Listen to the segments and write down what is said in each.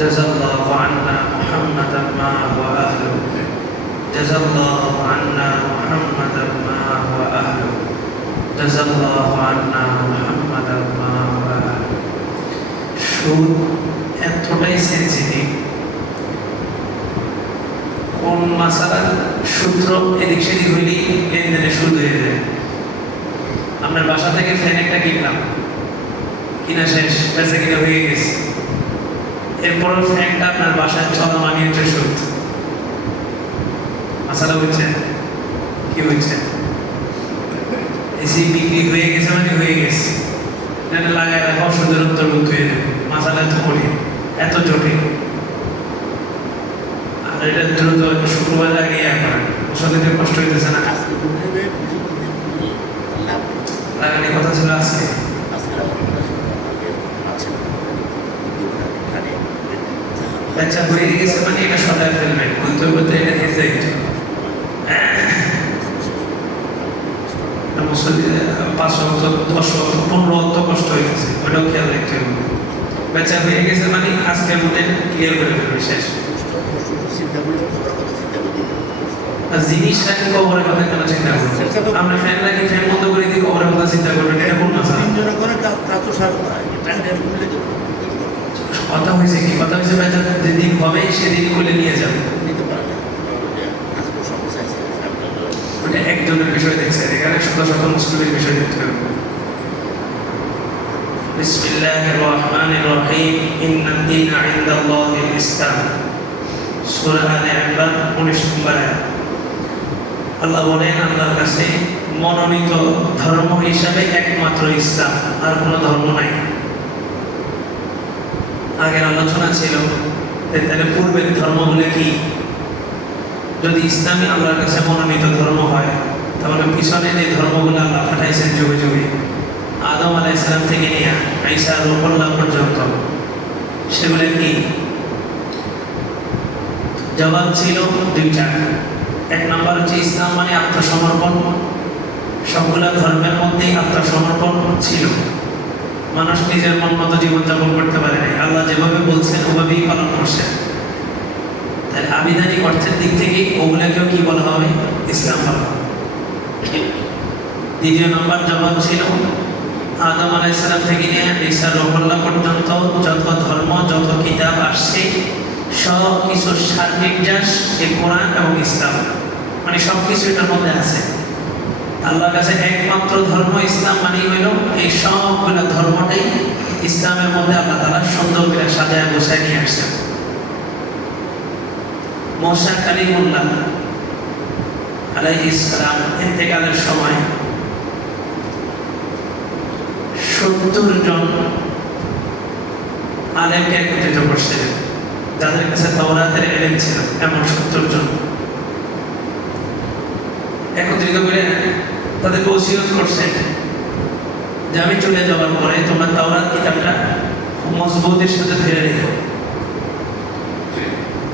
جزى الله عنا محمدا ما هو أهله جزى الله عنا محمدا ما هو أهله جزى الله عنا محمدا ما هو أهله সুদ এতটাই সেন্সিটিভ কোন মাসালার সূত্র এদিক সেদিক হইলেই লেনদেনে সুদ হয়ে যায় আপনার বাসা থেকে ফ্যান একটা কিনলাম কিনা শেষ বেঁচে কিনা হয়ে গেছে এরপর ফ্যানটা আপনার বাসায় চলা মানে একটা সুদ মাসালা বুঝছেন কি বুঝছেন এসি বিক্রি হয়ে গেছে মানে হয়ে গেছে। এখানে লাগায় রাখা সুন্দর অন্তর্ভুক্ত হয়ে যাবে। মাসালা এত কঠিন এত জটিল। আর এটা দ্রুত শুক্রবার আগে করেন ওষুধের কষ্ট হইতেছে না। লাগানোর কথা ছিল আজকে আজকে আছে এখানে বাচ্চা হয়ে গেছে মানে এটা সদায় ফেলবেন বলতে বলতে এটা হেসে মানে শেষ। জিনিস রাখি কবরের কথা কেন চিন্তা করব আমরা ফ্যান রাখি ফ্যান বন্ধ করে দিই, কবরের কথা চিন্তা করবেন, এটা কোন মাসা তিনজনে তা তো সার কথা হয়েছে কি কথা হয়েছে বাচ্চা যেদিন হবে সেদিনই খুলে নিয়ে যাবে নিতে পারে না আজকে সমস্যা আছে ওটা একজনের বিষয় দেখছে এখানে শত শত মুসলিমের বিষয় দেখতে হবে بسم الله الرحمن الرحيم إن الدين عند الله الإسلام سورة آل عمران 19 নম্বর আয়াত আল্লাহ বলেন আল্লাহর কাছে মনোনীত ধর্ম হিসাবে একমাত্র ইসলাম আর কোনো ধর্ম নাই আগের আলোচনা ছিল তাহলে পূর্বের ধর্মগুলো কি? যদি ইসলামী আল্লাহর কাছে মনোনীত ধর্ম হয়, তাহলে পিছনে যে ধর্মগুলো আল্লাহ পাঠাইছেন যুগে যুগে, আদম আলাহ ইসলাম থেকে নিয়ে আইসা রুহুল্লাহ পর্যন্ত, সেগুলো কি? জবাব ছিল দুইটা এক নম্বর হচ্ছে ইসলাম মানে আত্মসমর্পণ। সবগুলা ধর্মের মধ্যেই আত্মসমর্পণ ছিল। মানুষ নিজের মন মতো জীবনযাপন করতে পারে নাই। আল্লাহ যেভাবে বলছেন, ওভাবেই পালন করছেন। তাহলে আবিধানিক অর্থের দিক থেকে ওগুলাকেও কি বলা হবে? ইসলাম বলা দ্বিতীয় নম্বর জবাব ছিল, আদম আলাইসালাম থেকে নিয়ে ঈসা রহল্লা পর্যন্ত যত ধর্ম, যত কিতাব আসছে সব কিছু সার নির্যাস এই কোরআন এবং ইসলাম। মানে সব কিছু এটার মধ্যে আছে। আল্লাহর কাছে একমাত্র ধর্ম ইসলাম মানে হইল এই সবগুলো ধর্মটাই ইসলামের মধ্যে আল্লাহ তালা সুন্দর করে সাজায় বসায় নিয়ে আসছেন মোসা কালিমুল্লাহ আলাইহিস সালাম ইন্তেকালের সময় সত্তর জন আলেমকে একত্রিত করছিলেন। যাদের কাছে তওরাতের এলেম ছিল, এমন সত্তর জন। একত্রিত করে তাদেরকে ওসিয়ত করছেন যে আমি চলে যাওয়ার পরে তোমরা তাওরাত কিতাবটা মজবুতের সাথে ধরে রেখো।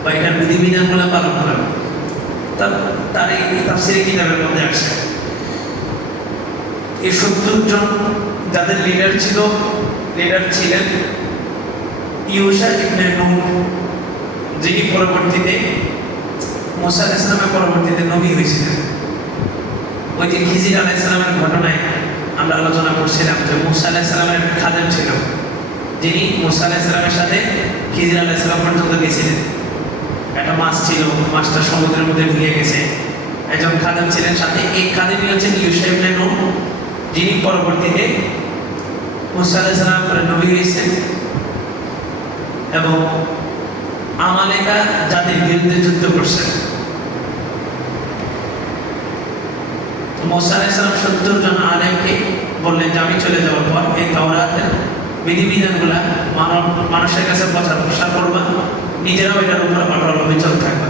বা এটার বিধিবিধানগুলো পালন করো। তার তার এই তাফসিরি কিতাবের মধ্যে আসছে। এই সত্তর জন যাদের লিডার ছিল লিডার ছিলেন ইউসা ইবনে নূহ যিনি পরবর্তীতে মোসা ইসলামের পরবর্তীতে নবী হয়েছিলেন। ওই যে খিজির আলাহ ইসলামের ঘটনায় আমরা আলোচনা করছিলাম যে মুসা আলাহ ইসলামের খাদেম ছিল। যিনি মুসা আলাহ ইসলামের সাথে খিজির আলাহ ইসলাম পর্যন্ত গেছিলেন। একটা মাছ ছিল, মাছটা সমুদ্রের মধ্যে ভুলে গেছে। একজন খাদেম ছিলেন, সাথে এই খাদেমই হচ্ছেন ইউসা ইবনে যিনি পরবর্তীতে মুসা আলাহ ইসলাম করে নবী হয়েছেন। এবং আমালেকা জাতির বিরুদ্ধে যুদ্ধ করছেন। মোসা আলাইসালাম সত্তর জন আলেমকে বললেন যে, আমি চলে যাওয়ার পর এই তাওরাতের বিধিবিধানগুলা মানব, মানুষের কাছে প্রচার প্রসার করবা, নিজেরাও এটার উপর অটল অবিচল থাকবা।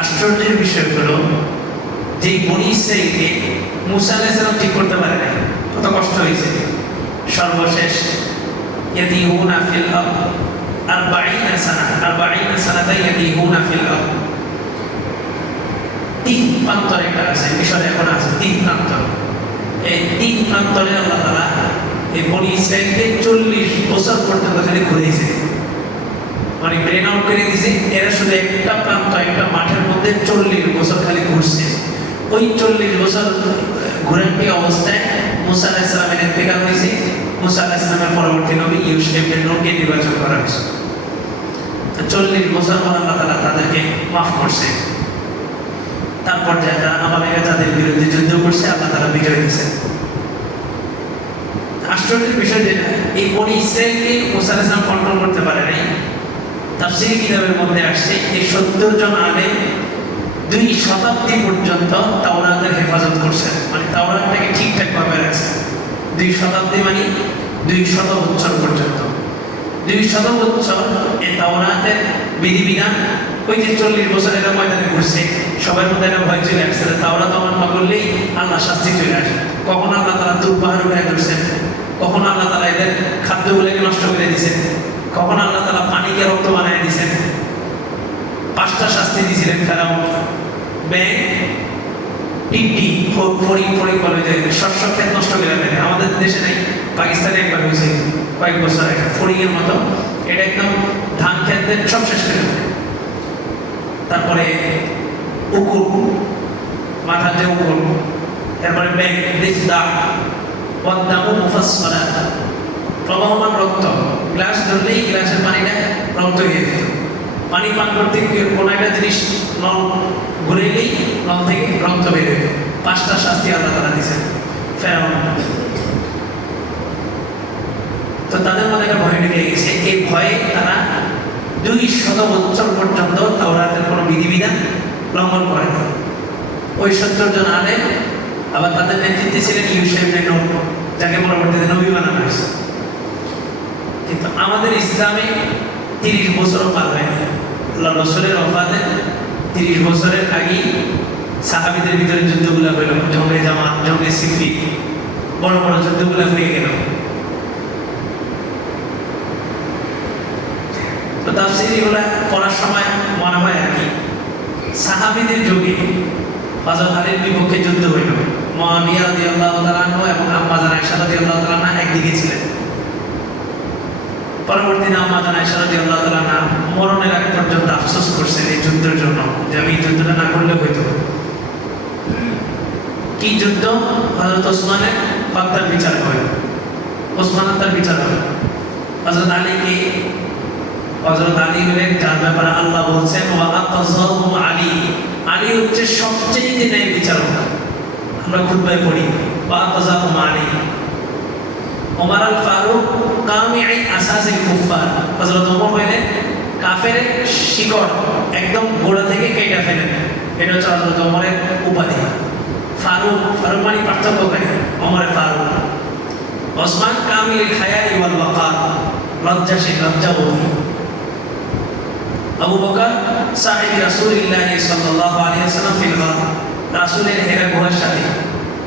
আশ্চর্যের বিষয় হলো, যে বনি ইসরাইলকে মুসা আলাইসালাম ঠিক করতে পারে না কত কষ্ট হয়েছে। সর্বশেষ, ইয়াদিউনা ফিল না সানা আর বাড়ি না সানা তাই সানাতাই ইয়াদিউনা ফিল আরদ। তিন প্রান্তর একটা আছে, মিশরে এখন আছে, তিন প্রান্তর এই তিন প্রান্তরে আল্লাহ তালা এই বনি ইসরায়েলকে চল্লিশ বছর পর্যন্ত খালি ঘুরেছে। মানে ব্রেন আউট করে দিছে এরা শুধু একটা প্রান্ত, একটা মাঠের মধ্যে চল্লিশ বছর খালি ঘুরছে। ওই চল্লিশ বছর ঘুরান্টি অবস্থায় মুসা আলাহ ইসলামের ইন্তেকাল হয়েছে। মুসা আলাহ ইসলামের পরবর্তী নবী ইউসুফ ইবনে নির্বাচন করা হয়েছে। চল্লিশ বছর পর আল্লাহ তাআলা তাদেরকে মাফ করছে। তারপর যায় তারা আমাদের তাদের বিরুদ্ধে যুদ্ধ করছে, আল্লাহ তারা বিজয় দিয়েছে আশ্চর্যের বিষয় যেটা এই বনি ইসরায়েলকে মুসা আলাইহিস সালাম কন্ট্রোল করতে পারে নাই। তাফসীর কিতাবের মধ্যে আসছে, এই সত্তর জন আলেম দুই শতাব্দী পর্যন্ত তাওরাতের হেফাজত করছেন। মানে তাওরাতটাকে ঠিকঠাক ভাবে রাখছে দুই শতাব্দী মানে দুই শত বছর পর্যন্ত। দুই শত বছর এই তাওরাতের বিধিবিধান ওই যে চল্লিশ বছর এটা ময়দানে ঘুরছে সবার মধ্যে একটা ভয় চলে আসছে যে তাওরাত অমান্য করলেই আল্লাহ শাস্তি চলে আসে। কখন আল্লাহ তারা পাহাড় উঠে ধরছেন কখন আল্লাহ তারা এদের খাদ্যগুলোকে নষ্ট করে দিয়েছেন কখন আল্লাহ তারা পানিকে রক্ত বানিয়ে দিয়েছেন পাঁচটা শাস্তি দিয়েছিলেন ফেরাও ব্যাং টিকটি ফড়ি ফড়ি বলে যে শস্য ক্ষেত নষ্ট করে ফেলে। আমাদের দেশে নেই, পাকিস্তানে একবার হয়েছে, কয়েক বছর আগে। ফড়িংয়ের মতো। এটা একদম ধান ক্ষেতের সব শেষ করে ফেলে। তারপরে উকুর মাথার যে উকুর এরপরে ব্যাং দিফদা পদ্মামু মুফাসসালা প্রবাহমান রক্ত। গ্লাস ধরলেই গ্লাসের পানিটা রক্ত হয়ে যেত। পানি পান করতে কোনো একটা জিনিস নল ঘুরেলেই নল থেকে রক্ত বের হইত পাঁচটা শাস্তি আল্লাহ তারা দিয়েছেন। ফেরাউন। তো তাদের মধ্যে একটা ভয় ঢুকে গেছে। এই ভয়ে তারা দুই শত বছর পর্যন্ত তাওরাতের কোনো বিধিবিধান লঙ্ঘন করে ওই সত্তর জন আলেম আবার তাদের নেতৃত্বে ছিলেন ইউসেফ নূর যাকে পরবর্তীতে নবী বানানো হয়েছে। কিন্তু আমাদের ইসলামে তিরিশ বছরও পার হয়নি আল্লাহ রসুলের অফাতে তিরিশ বছরের আগেই সাহাবিদের ভিতরে যুদ্ধগুলো হইল জঙ্গে জামাত, জঙ্গে সিফি বড় বড় যুদ্ধগুলো হয়ে গেল। তো তাফসিরিগুলো পড়ার সময় মনে হয় আর কি সাহাবিদের যুগে আলীর বিপক্ষে যুদ্ধ হইল। আনহু এবং আনহা একদিকে ছিলেন। আনহা মরণের পর্যন্ত আফসোস করছেন এই যুদ্ধের জন্য যে আমি এই যুদ্ধটা না করলে হইতো। কি যুদ্ধ? হযরত ওসমানের বিচার হয়। ওসমান হত্যার বিচার হয়। হযরত আলীকে হযরত আলী হলেন যার ব্যাপারে আল্লাহ বলছেন, ওয়া আতাযাহুম আলী। আলী হচ্ছে সবচেয়ে ন্যায় বিচারক। আমরা খুতবায় পড়ি, ওয়া আতাযাহুম আলী। ওমর আল ফারুক কামিআই আসাসিল কুফার হযরত ওমর হইলেন কাফের শিকড় একদম গোড়া থেকে কেটে ফেলেন এটা হচ্ছে হযরত ওমরের উপাধি। ফারুক ফারুক মানে পার্থক্যকারী, ওমরে ফারুক। ওসমান কামিল খায়া ইওয়াল ওয়াকার লজ্জাশীল লজ্জাবোধী আবু বকর সাহিব রাসূলুল্লাহ সাল্লাল্লাহু আলাইহি ওয়াসাল্লাম ফিল গার রাসূলের হেরা গুহার সাথে।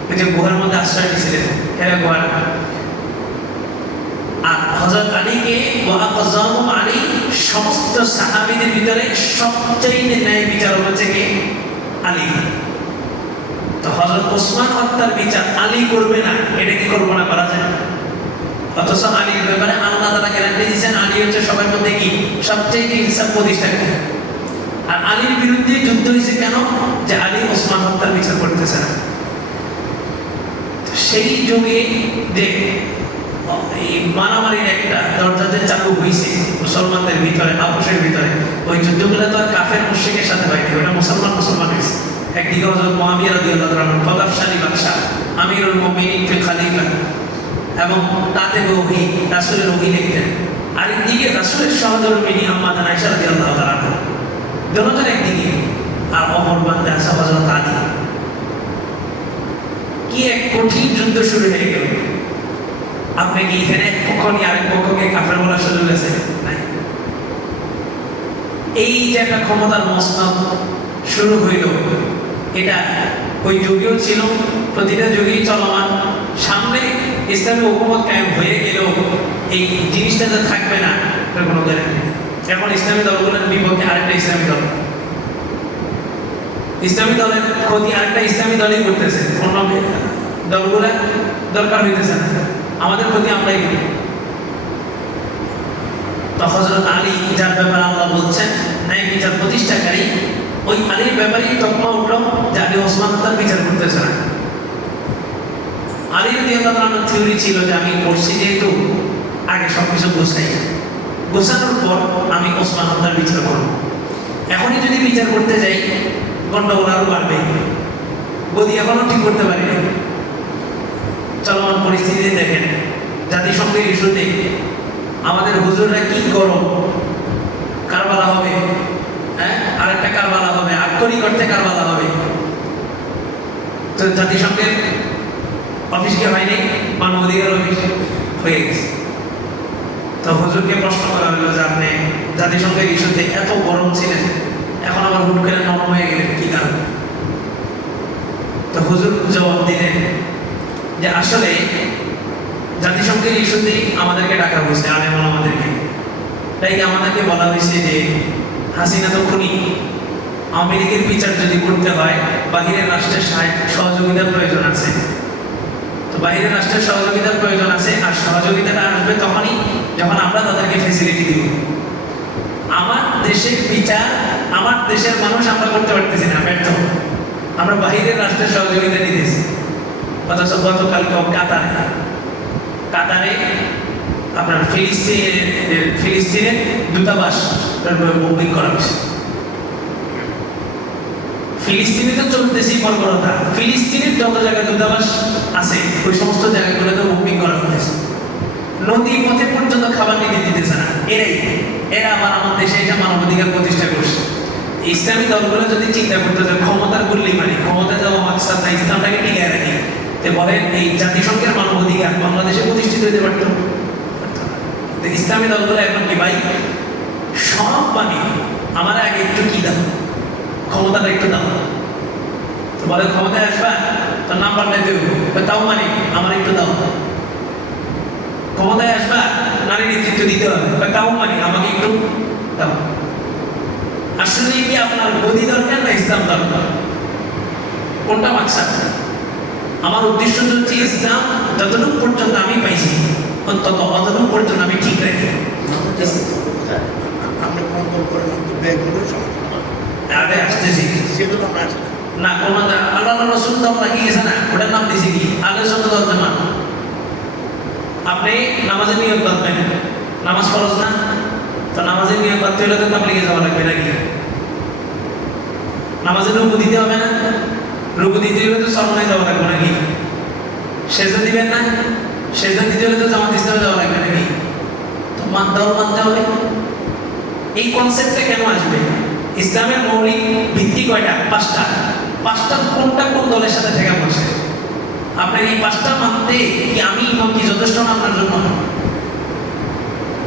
ওই যে গুহার মধ্যে আশ্রয় নিয়েছিলেন হেরা গুহার। আর হযরত আলীকে ওয়া আকাযামু আলী সমস্ত সাহাবীদের ভিতরে সবচেয়ে ন্যায় বিচারক হচ্ছে কে? আলী। তো হযরত ওসমান হত্যার বিচার আলী করবে না, এটা কি কল্পনা করা যায়? অথচ ব্যাপারে আল্লাহ তারা গ্যারান্টি দিচ্ছেন আলী হচ্ছে সবার মধ্যে কি? সবচেয়ে ইনসাফ প্রতিষ্ঠা আর আলীর বিরুদ্ধে যুদ্ধ হয়েছে কেন? যে আলী ওসমান হত্যার বিচার করতেছে না। সেই যুগে যে মারামারির একটা দরজা চালু হয়েছে মুসলমানদের ভিতরে, আপোষের ভিতরে, ওই যুদ্ধগুলো তো আর কাফের মুশ্রিকের সাথে হয়নি ওটা মুসলমান মুসলমান হয়েছে। একদিকে রাদিয়াল্লাহু তাআলা প্রতাপশালী আমিরুল ফিল খালিফা এবং তাতে ওহি রাসূলের ওহি লিখতেন। আর একদিকে রাসূলের সহধর্মিনী আম্মা জান আয়েশা রাদিয়াল্লাহু তাআলা আনহা। দুজন একদিকে। আর অপর বান্দা আছে হযরত আলী। কি এক কঠিন যুদ্ধ শুরু হয়ে গেল। আপনি কি এখানে এক পক্ষ নিয়ে আরেক পক্ষকে কাফের বলার সুযোগ আছে? এই যে একটা ক্ষমতার মসনদ শুরু হইল, এটা ওই যুগেও ছিল, প্রতিটা যুগেই চলমান। সামনে ইসলামী হুকুমত কায়েম হয়ে গেলেও এই জিনিসটা যে থাকবে না এটা কোনো গ্যারান্টি এখন ইসলামী দলগুলোর বিপক্ষে আরেকটা ইসলামী দল। ইসলামী দলের ক্ষতি আরেকটা ইসলামী দলই করতেছে, অন্য দলগুলো দরকার হইতেছে না। আমাদের ক্ষতি আমরাই করি। হজরত আলী যার ব্যাপারে আল্লাহ বলছেন, ন্যায় বিচার প্রতিষ্ঠাকারী, ওই আলীর ব্যাপারেই তকমা উঠল যে আলী ওসমান তার বিচার করতেছে না। আলী যদি আল্লাহ থিওরি ছিল যে আমি পড়ছি যেহেতু, আগে সব কিছু গোছাই। গোছানোর পর আমি ওসমান হত্যার বিচার করব। এখনই যদি বিচার করতে যাই, গন্ডগোল আরও বাড়বে। গদি এখনও ঠিক করতে পারি না চলমান পরিস্থিতিতে দেখেন, জাতিসংঘের ইস্যুতে আমাদের হুজুররা কি গরম কারবালা হবে হ্যাঁ? আরেকটা কারবালা হবে আক্ষরিক অর্থে কারবালা হবে। তো জাতিসংঘের অফিস কি হয়নি মানবাধিকার অফিস হয়ে গেছে। তো হুজুরকে প্রশ্ন করা হলো যে আপনি জাতিসংঘের ইস্যুতে এত গরম ছিলেন, এখন আবার হুট করে নরম হয়ে গেলেন, কি কারণ? তো হুজুর জবাব দিলেন যে আসলে জাতিসংঘের ইস্যুতেই আমাদেরকে ডাকা হয়েছে আলেম আমাদেরকে। তাই আমাদেরকে বলা হয়েছে যে হাসিনা তো খুনি। আওয়ামী লীগের বিচার যদি করতে হয়, বাহিরের রাষ্ট্রের সহযোগিতার প্রয়োজন আছে। তো বাহিরের রাষ্ট্রের সহযোগিতার প্রয়োজন আছে আর সহযোগিতাটা আসবে তখনই যখন আমরা তাদেরকে ফেসিলিটি দিব। আমার দেশের বিচার, আমার দেশের মানুষ আমরা করতে পারতেছি না, ব্যর্থ। আমরা বাহিরের রাষ্ট্রের সহযোগিতা নিতেছি। অথচ গতকালকে কাতারে কাতারে আপনার ফিলিস্তিন ফিলিস্তিনের দূতাবাস বোম্বিং করা হয়েছে। ফিলিস্তিনে তো চলতেছেই বর্বরতা ফিলিস্তিনের যত জায়গায় দূতাবাস আছে, ওই সমস্ত জায়গাগুলোতে বোম্বিং করা হয়েছে। নদী পথে পর্যন্ত খাবার নিতে দিতেছে না। এরাই। এরা আবার আমার দেশে এটা মানবাধিকার প্রতিষ্ঠা করছে। ইসলামী দলগুলো যদি চিন্তা করতে যে ক্ষমতার গুল্লি মারি ক্ষমতা যাওয়া মাকসাদ না ইসলামটাকে টিকে রাখি, তে বলেন এই জাতিসংঘের মানবাধিকার বাংলাদেশে প্রতিষ্ঠিত হতে পারতো? ইসলামী দলগুলো এখন কি ভাই? সব মানে আমার আগে একটু কি ক্ষমতাটা একটু দাও। তো বলে, ক্ষমতায় আসবা? তো নাম পাল্টাই দেবো তাও মানে আমার একটু দাও। ক্ষমতায় আসবা? নারী নেতৃত্ব দিতে হবে। তাও মানে আমাকে একটু দাও। আসলে কি আপনার গদি দরকার না ইসলাম দরকার? কোনটা মাকসাদ? আমার উদ্দেশ্য হচ্ছে ইসলাম যতটুকু পর্যন্ত আমি পাইছি, অন্তত অতটুকু পর্যন্ত আমি ঠিক রাখি। আমরা কোন করে সমস্যা আগে আসতেছি। আমরা না, কোন আল্লাহ রসুল দল নাকি গেছে না? ওটার নাম দিয়েছি কি? সত্য দল জামান আপনি নামাজের নিয়ম বাঁধবেন নামাজ ফরজ না? তো নামাজের নিয়ম বাঁধতে হলে তো তাবলিগে যাওয়া লাগবে নাকি? নামাজের রুকু দিতে হবে না? রুকু দিতে হলে তো সরমনায় যাওয়া লাগবে নাকি? সেজদা দিবেন না? সেজদা দিতে হলে তো জামাত ইসলামে যাওয়া লাগবে নাকি? তো মান দল মানতে হবে। এই কনসেপ্টটা কেন আসবে? ইসলামের মৌলিক ভিত্তি কয়টা? পাঁচটা। পাঁচটা কোনটা কোন দলের সাথে ঠেকা পড়ছে আপনার এই পাঁচটা মানতে কি আমি ইমাম কি যথেষ্ট না আপনার জন্য?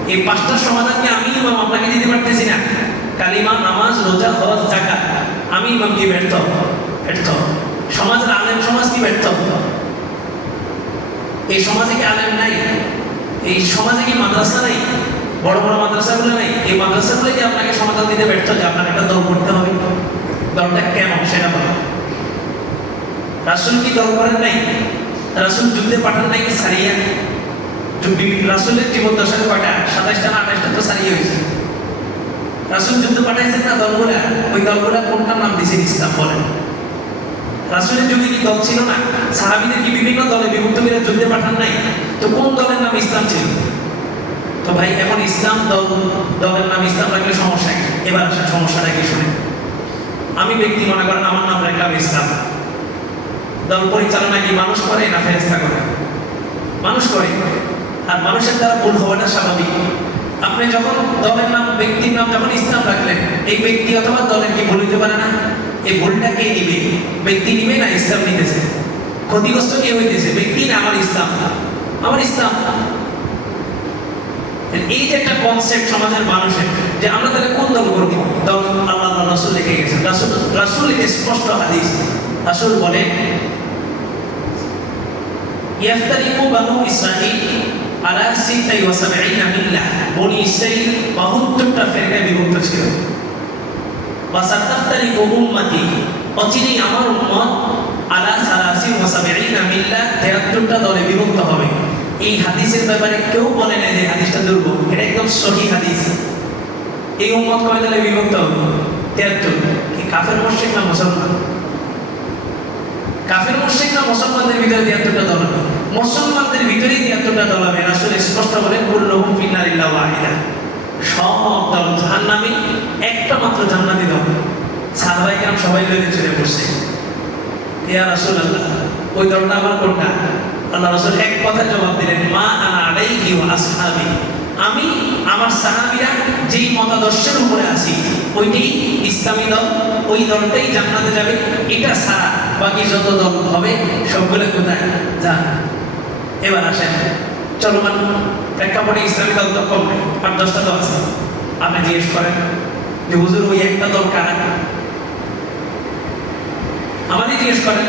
এই পাঁচটার সমাধান কি আমি ইমাম আপনাকে দিতে পারতেছি না? কালিমা, নামাজ, রোজা, হজ জাকাত আমি ইমাম কি ব্যর্থ? ব্যর্থ। সমাজের আলেম সমাজ কি ব্যর্থ? এই সমাজে কি আলেম নাই? এই সমাজে কি মাদ্রাসা নাই? বড় বড় মাদ্রাসাগুলো নেই। এই মাদ্রাসাগুলো কি আপনাকে সমাধান দিতে ব্যর্থ? যে আপনার একটা দল করতে হবে। দলটা কেন সেটা বলো। রাসুল কি দল করেন নাই? রাসুল যুদ্ধে পাঠান নাই সারিয়া? রাসুলের জীবন দশায় কয়টা? সাতাইশটা না আঠাইশটা তো সারিয়ে হয়েছে। রাসুল যুদ্ধ পাঠাইছেন না দলগুলা? ওই দলগুলা কোনটার নাম দিয়েছেন ইসলাম বলেন। রাসুলের যুগে কি দল ছিল না? সাহাবিদের কি বিভিন্ন দলে বিভক্ত করে যুদ্ধে পাঠান নাই? তো কোন দলের নাম ইসলাম ছিল? তো ভাই, এখন ইসলাম দল, দলের নাম ইসলাম রাখলে সমস্যা কি? এবার আসা সমস্যাটা কি শুনে আমি ব্যক্তি মনে করেন, আমার নাম রাখলাম ইসলাম। দল পরিচালনা কি মানুষ করে না ফেরেস্তা করে? মানুষ করে। আর মানুষের দ্বারা ভুল হওয়াটা স্বাভাবিক। আপনি যখন দলের নাম, ব্যক্তির নাম যখন ইসলাম রাখলেন, এই ব্যক্তি অথবা দলের কি ভুল হইতে পারে না? এই ভুলটা কে নিবে? ব্যক্তি নিবে না ইসলাম নিতেছে? ক্ষতিগ্রস্ত কে হইতেছে? ব্যক্তি না আমার ইসলাম? আমার ইসলাম এই যে একটা কনসেপ্ট সমাজের মানুষের, যে আমরা তাহলে কোন দল করব? আল্লাহ রাসুল লিখে গেছেন। রাসুল রাসুল স্পষ্ট হাদিস। রাসুল বলে বানু আলা সিত্তাই ওয়া সাবঈনা মিল্লাহ। বনি ইসরাইল 72টা ফিরকায় বিভক্ত ছিল। ওয়া উম্মতি। আমার উম্মত আলা সালাসি ওয়া সাবঈনা মিল্লাহ 73টা দলে বিভক্ত হবে। এই হাদিসের ব্যাপারে কেউ বলে না যে হাদিসটা দুর্বল এটা একদম সহি হাদিস। এই উম্মত কয় দলে বিভক্ত? হবে তিয়াত্তর কি কাফের মুশরিক না মুসলমান? কাফের মুশরিক না মুসলমানদের ভিতরে তিয়াত্তরটা দল হবে? মুসলমানদের ভিতরেই তিয়াত্তরটা দল হবে। রাসূল স্পষ্ট বলেন, কুল্লুহুম ফিন্নারিল্লাহ ওয়াহিদা। সব দল একটা মাত্র জান্নাতি দল। সাহাবাই কেরাম সবাই লইলে চলে বসছে। ইয়া রাসূলুল্লাহ, ওই দলটা আমার কোনটা? আল্লাহ রাসূল এক কথা জবাব দিলেন, মা আনা আলাইহি আসহাবি। আমি আমার সাহাবীরা যেই মতাদর্শের উপরে আছি, ওইটাই ইসলামী দল, ওই দলটাই জান্নাতে যাবে, এটা ছাড়া বাকি যত দল হবে, সবগুলো কোথায়? যান এবার আসেন, চলমান প্রেক্ষাপটে ইসলামী দল তো কম নেই আট দশটা দল আছে। আপনি জিজ্ঞেস করেন, যে হুজুর, ওই একটা দল কারা? আমাদের জিজ্ঞেস করেন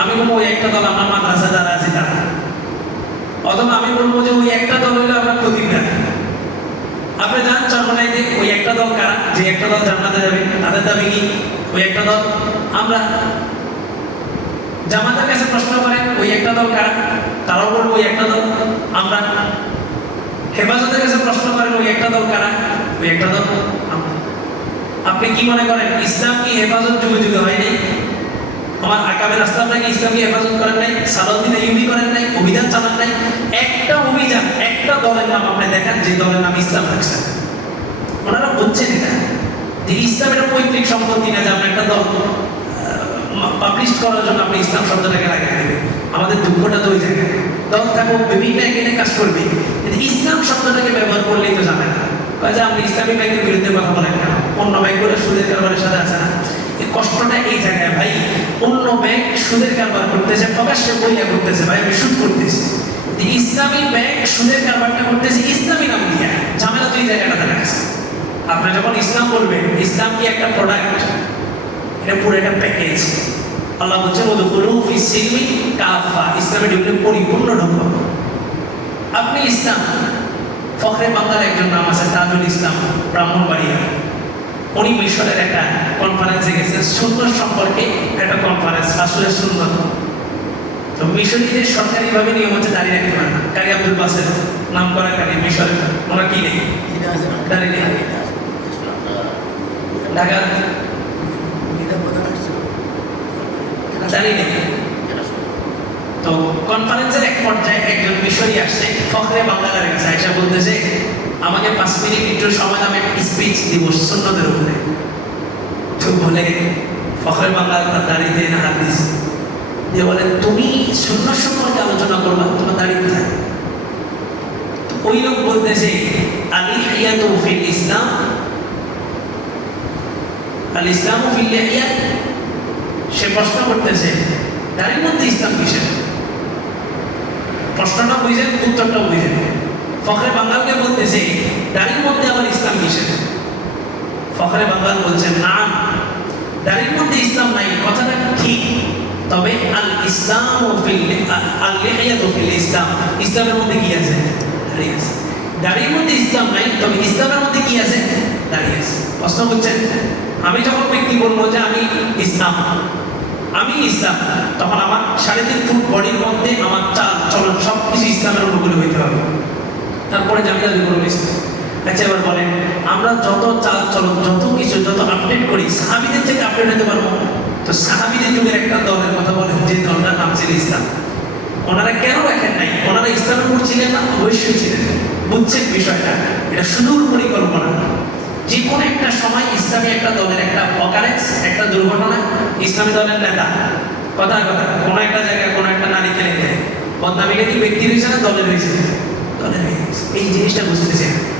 আমি বলব ওই একটা দল আমার মাদ্রাসা যারা আছে তারা। অথবা আমি বলব যে ওই একটা দল হইলে আমরা প্রতিজ্ঞা আপনি যান জান চরমনাইতে ওই একটা দল কারা? যে একটা দল জান্নাতে যাবে। তাদের দাবি কি? ওই একটা দল আমরা জামাতের কাছে প্রশ্ন করেন, ওই একটা দল কারা? তারাও বলব ওই একটা দল আমরা। হেফাজতের কাছে প্রশ্ন করেন, ওই একটা দল কারা? ওই একটা দল আপনি কি মনে করেন, ইসলাম কি হেফাজত যুগে যুগে হয় নাই আমার আকাবের রাস্তাটাকে ইসলামী হেফাজত করেন নাই, সালাউদ্দিন ইউনি করেন নাই, অভিযান চালান নাই, একটা অভিযান, একটা দলের নাম আপনি দেখান, যে দলের নাম ইসলাম রাখছেন ওনারা বুঝছেন এটা। যে ইসলাম এটা পৈতৃক সম্পত্তি না, যে আপনি একটা দল পাবলিশ করার জন্য আপনি ইসলাম শব্দটাকে লাগিয়ে দেবেন। আমাদের দুঃখটা তো ওই জায়গায়। দল থাকুক বিভিন্ন এখানে কাজ করবে? কিন্তু ইসলাম শব্দটাকে ব্যবহার করলেই তো জানে না। যে আপনি ইসলামী ব্যাংকের বিরুদ্ধে কথা বলেন কেন? অন্য ব্যাংকগুলো সুদের কারবারের সাথে আছে না? কষ্টটা এই জায়গায়, ভাই। অন্য ব্যাংক সুদের কারবার করতেছে, প্রকাশ্যে বইয়া করতেছে, ভাই, আমি সুদ করতেছি। ইসলামী ব্যাংক সুদের কারবারটা করতেছে, ইসলামী নাম দিয়া। ঝামেলা তো এই জায়গাটা দেখা গেছে আপনি যখন ইসলাম বলবেন, ইসলাম কি একটা প্রোডাক্ট এটা পুরো একটা প্যাকেজ আল্লাহ বলছে ওদুকুলু ফি সিলমি কাফা। ইসলামে ঢুকলে পরিপূর্ণ ঢুকো। আপনি ইসলাম, ফখরে বাংলার একজন নাম আছে, তাজুল ইসলাম, ব্রাহ্মণবাড়িয়া। উনি মিশরের একটা কনফারেন্সে গেছেন সুন্দর সম্পর্কে একটা কনফারেন্স আসলে সুন্দর। তো মিশরীদের সরকারিভাবে নিয়ম হচ্ছে দাঁড়িয়ে রাখতে পারে না। কারি আব্দুল বাসের নাম করা কারি মিশরের ওনার কি নেই? দাঁড়িয়ে নেই। ঢাকা? দাঁড়িয়ে নেই। তো কনফারেন্সের এক পর্যায়ে একজন মিশরি আসছে, ফখরে বাংলার কাছে আইসা বলতেছে, আমাকে পাঁচ মিনিট একটু সময় একটা স্পিচ দিব সুন্নতের উপরে। বলে ফখরে বাংলার দাঁড়িয়ে না হাত দিয়েছে দিয়ে বলে, তুমি শূন্য সম্পর্কে আলোচনা করবা, তোমার দাঁড়িয়ে কোথায়? ওই লোক বলতেছে আলী হাইয়াত ফিল ইসলাম আল ইসলাম ফিল লিহিয়া সে প্রশ্ন করতেছে দাঁড়িয়ে মধ্যে ইসলাম কিসের? প্রশ্নটা বুঝেন, উত্তরটা বুঝেন। ফখরে বাঙ্গালকে বলতেছে, দাড়ির মধ্যে আবার ইসলাম কিসের? ফখরে বাঙ্গাল বলছেন না দাড়ির মধ্যে ইসলাম নাই, কথাটা ঠিক। তবে আল ইসলাম ও ফিল আল লিহিয়াত ফিল ইসলাম। ইসলামের মধ্যে কি আছে? দাড়ি আছে। দাড়ির মধ্যে ইসলাম নাই, তবে ইসলামের মধ্যে কি আছে? দাড়ি আছে। প্রশ্ন করছেন? আমি যখন ব্যক্তি বলব যে আমি ইসলাম আমি ইসলাম, তখন আমার সাড়ে তিন ফুট বডির মধ্যে, আমার চাল, চলন সব কিছু ইসলামের অনুকূলে হইতে হবে। তারপরে জামিলা বিবরণ ইসলাম এবার বলেন, আমরা যত চাল চলন যত কিছু, যত আপডেট করি, সাহাবিদের থেকে আপডেট হতে পারব তো সাহাবিদের যুগের একটা দলের কথা বলেন, যে দলটার নাম ছিল ইসলাম। ওনারা কেন রাখেন নাই? ওনারা ইসলামের উপর ছিলেন না, অবশ্যই ছিলেন। বুঝছেন বিষয়টা? এটা সুদূর পরিকল্পনা। যে কোনো একটা সময় ইসলামী একটা দলের একটা অকারেন্স একটা দুর্ঘটনা, ইসলামী দলের নেতা। কথা কথা কোনো একটা জায়গায় কোনো একটা নারী খেলে দেয় বদনামিটা কি ব্যক্তি হয়েছে না দলের হয়েছে দলের এই জিনিসটা বুঝতেছে।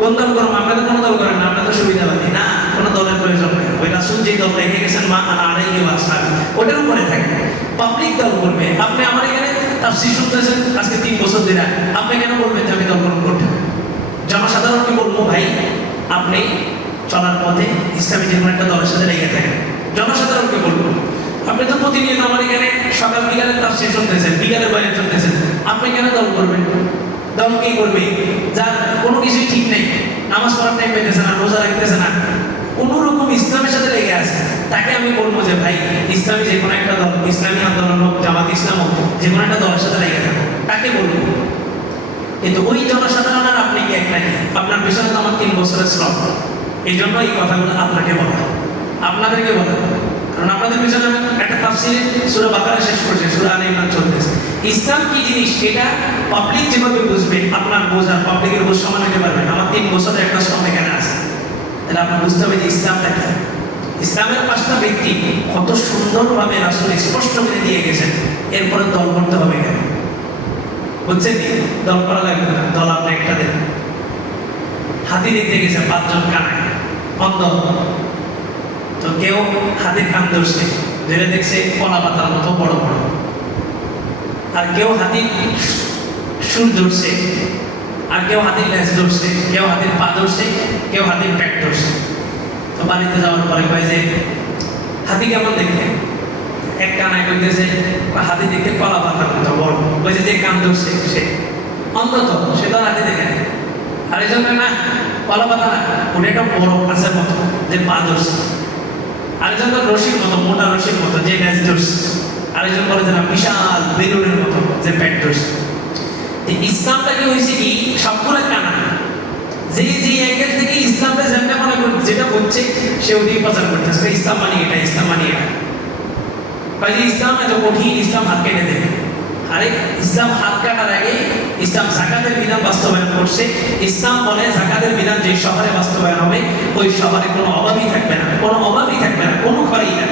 কোন দল করব আমরা তো কোনো দল করেন না, আমরা তো সুবিধাবাদী না, কোনো দলের প্রয়োজন নেই। ওই রাসুল যে দল রেখে গেছেন, মা আনা আড়াই বা সাত ওটার উপরে থাকে। পাবলিক দল করবে আপনি আমার এখানে তার শিশু আজকে তিন বছর ধরে। আপনি কেন বলবেন যে আমি দল গ্রহণ করতে? জনসাধারণকে বলব, ভাই, আপনি চলার পথে ইসলামী যে কোনো একটা দলের সাথে লেগে থাকেন। জনসাধারণকে বলব, আপনি তো প্রতিনিয়ত আমার এখানে সকাল তার শেষ শুনতেছেন, বিকালের বাইরে শুনতেছেন। আপনি কেন দল করবেন? দল কি করবে? যার কোনো কিছুই ঠিক নেই। নামাজ পড়ার টাইম পেতেছে না, রোজা রাখতেছে না। কোনো রকম ইসলামের সাথে লেগে আছে। তাকে আমি বলব যে, ভাই, ইসলামী যে কোনো একটা দল, ইসলামী আন্দোলন হোক, জামাত ইসলাম হোক, যে কোনো একটা দলের সাথে লেগে থাকো তাকে বলব। কিন্তু ওই জনসাধারণ আর আপনি কি এক নাকি আপনার পিছনে তো আমার তিন বছরের শ্রম। এই জন্য এই কথাগুলো আপনাকে বলা। আপনাদেরকে বলা। কারণ আপনাদের পিছনে একটা তাফসিরে সুরা বাকারা শেষ করছে, সুরা আলী ইমরান চলতেছে। ইসলাম কি জিনিস? এটা পাবলিক যেভাবে বুঝবে, আপনার বোঝার পাবলিকের বোঝ সমান হতে পারবে আমার তিন বছরের একটা সব এখানে আছে। তাহলে আপনার বুঝতে হবে যে ইসলামটা কি? ইসলামের পাঁচটা ব্যক্তি কত সুন্দরভাবে রাসুল স্পষ্ট করে দিয়ে গেছেন, এরপরে দল করতে হবে কেন? বুঝছেন দল করা লাগবে না, দল আপনি একটা দেন। হাতি দেখতে গেছে, পাঁচজন কানায়। অন্ধ তো কেউ হাতির কান ধরছে, ধরে দেখছে কলা পাতার মতো বড় বড়। আর কেউ হাতির সুর ধরছে, আর কেউ হাতির লেজ ধরছে, কেউ হাতির পা ধরছে, কেউ হাতির প্যাট ধরছে। তো বাড়িতে যাওয়ার পরে কয় যে, হাতি কেমন দেখে? এক কানায় কইতেছে, হাতি দেখতে কলা পাতার মতো বড়। কইছে যে কান ধরছে, সে। অন্তত, সে তো আর হাতি দেখে না আরেকজন কয় না, কলা পাতা না, ওটা একটা বড় গাছের মতো, যে পা ধরছে। আরেকজন তো রশির মতো, মোটা রশির মতো, যে ম্যাচ ধরছে। আরেকজন বলে যে না, বিশাল বেলুনের মতো যে প্যান্ট ধরছে। ইসলামটাকে হয়েছে কি? সবগুলো কানা। যে যে অ্যাঙ্গেল থেকে ইসলামটা যেমন মনে যেটা হচ্ছে, সে ওটাই প্রচার করতেছে। ইসলাম মানে এটা, ইসলাম মানে এটা। ইসলাম এত কঠিন, ইসলাম হাত কেটে দেবে। আরে ইসলাম হাত কাটার আগে ইসলাম জাকাতের বিধান বাস্তবায়ন করছে। ইসলাম বলে জাকাতের বিধান যে শহরে বাস্তবায়ন হবে, ওই শহরে কোনো অভাবই থাকবে না, কোনো অভাবই থাকবে না, কোনো ঘরেই না।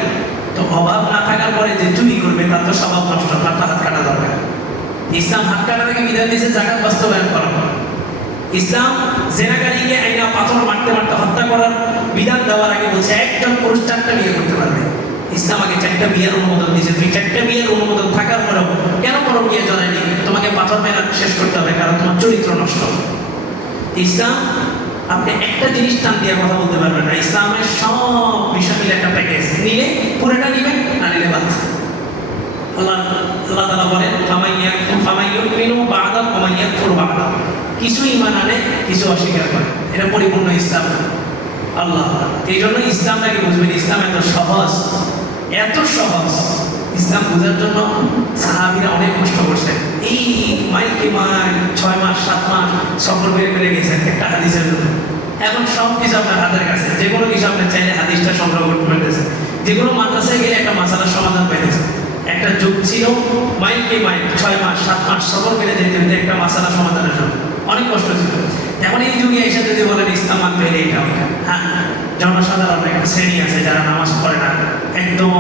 তো অভাব না থাকার পরে যে চুরি করবে, তার তো স্বভাব নষ্ট, তার হাত কাটা দরকার। ইসলাম হাত কাটার আগে বিধান দিয়েছে জাকাত বাস্তবায়ন করা। ইসলাম জেনাকারীকে আইনা পাথর মারতে মারতে হত্যা করার বিধান দেওয়ার আগে বলছে, একজন পুরুষ চারটা বিয়ে করতে পারবে। ইসলাম আগে চারটা বিয়ের অনুমোদন দিয়েছে। তুমি চারটা বিয়ের অনুমোদন থাকার পরেও কেন করো বিয়ে জড়ায়নি তোমাকে পাথর মেরা শেষ করতে হবে, কারণ তোমার চরিত্র নষ্ট। হবে ইসলাম, আপনি একটা জিনিস টান দিয়ে কথা বলতে পারবেন না। ইসলামের সব বিষয় মিলে একটা প্যাকেজ নিলে পুরোটা নিবেন, না নিলে বাদ। আল্লাহ আল্লাহ তাআলা বলেন ফামাইয়া ফামাইয়ুম মিনু বা'দা ওমাইয়া ফুর বা'দা। কিছু ঈমান আনে, কিছু অস্বীকার করে। এটা পরিপূর্ণ ইসলাম। আল্লাহ। এই জন্য ইসলামটাকে বুঝবেন, ইসলাম এত সহজ এত সহজ। ইসলাম বোঝার জন্য সাহাবীরা অনেক কষ্ট করছে এই মাইলকে মাইল ছয় মাস, সাত মাস সফর করে করে গেছেন হাদিসের জন্য। এখন সব কিছু আপনার হাতের কাছে। যে কোনো কিছু আপনি চাইলে হাদিসটা সংগ্রহ করতে পারতেছে যে কোনো মাদ্রাসায় গেলে একটা মাসালার সমাধান পাইতেছে একটা যুগ ছিল মাইলকে মাইল ছয় মাস, সাত মাস সফর করে যেতে হতো একটা মাসালা সমাধানের জন্য। অনেক কষ্ট ছিল। এখন এই যুগে এসে যদি বলেন, ইসলাম মানবে এটা হ্যাঁ জনসাধারণ একটা শ্রেণি আছে যারা নামাজ পড়ে না। একদম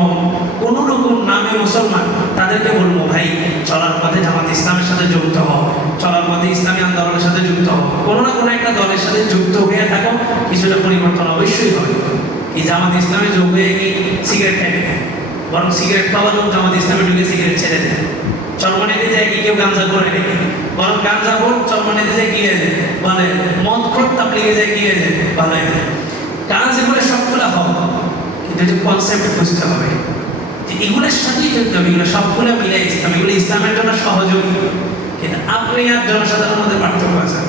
কোনো রকম নামে মুসলমান তাদেরকে বলব, ভাই, চলার পথে জামাত ইসলামের সাথে যুক্ত হও, চলার পথে ইসলামী আন্দোলনের সাথে যুক্ত হও। কোনো না কোনো একটা দলের সাথে যুক্ত হয়ে থাকো, কিছুটা পরিবর্তন অবশ্যই হবে। এই জামাত ইসলামে যোগ হয়ে কি সিগারেট খাইবে বরং সিগারেট খাওয়া লোক জামাত ইসলামে ঢুকে সিগারেট ছেড়ে দেয়। চরমানিতে যায় কি কেউ গাঞ্জা করে নাকি বরং গাঞ্জা ভোট চরমানিতে যায় হয়ে যায় বলে, মদ খোট তাবলিগে যায় হয়ে যায় ভালো কাজ এগুলো সবগুলো হবে কিন্তু কনসেপ্ট বুঝতে হবে। এগুলোর সাথেই চলতে হবে, এগুলো সবগুলো মিলে ইসলাম, এগুলো ইসলামের জন্য সহযোগী। কিন্তু আপনি আর জনসাধারণের মধ্যে পার্থক্য আছে।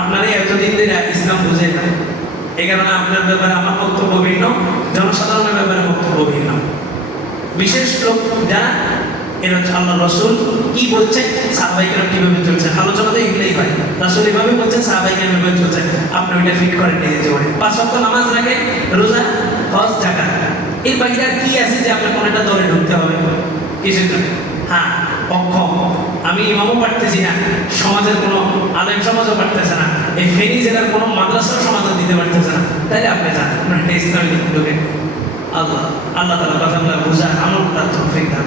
আপনারই এতদিন ধরে ইসলাম বুঝে না এই কারণে আপনার ব্যাপারে আমার বক্তব্য ভিন্ন, জনসাধারণের ব্যাপারে বক্তব্য ভিন্ন। বিশেষ লোক যারা, এরা হচ্ছে আল্লাহ রসুল। কি বলছে? সাহবাইকেরা কীভাবে চলছে? আলোচনাতে এগুলোই হয়। রসুল এভাবে বলছে সাহবাইকেরা এভাবে চলছে। আপনি ওইটা ফিট করেন নিজে জীবনে। পাঁচ ওয়াক্ত নামাজ রাখে, রোজা, হজ টাকা এর বাইরে আর কি আছে যে আপনার কোনোটা দলে ঢুকতে হবে? কিসের জন্য হ্যাঁ অক্ষম আমি ইমামও পারতেছি না। সমাজের কোনো আলেম সমাজও পারতেছে না। এই ফেনী জেলার কোনো মাদ্রাসার সমাধান দিতে পারতেছে না। তাইলে আপনি যান। আপনার একটা ইসলামী ঢুকে আল্লাহ আল্লাহ তালা কথা বোঝা আমার তার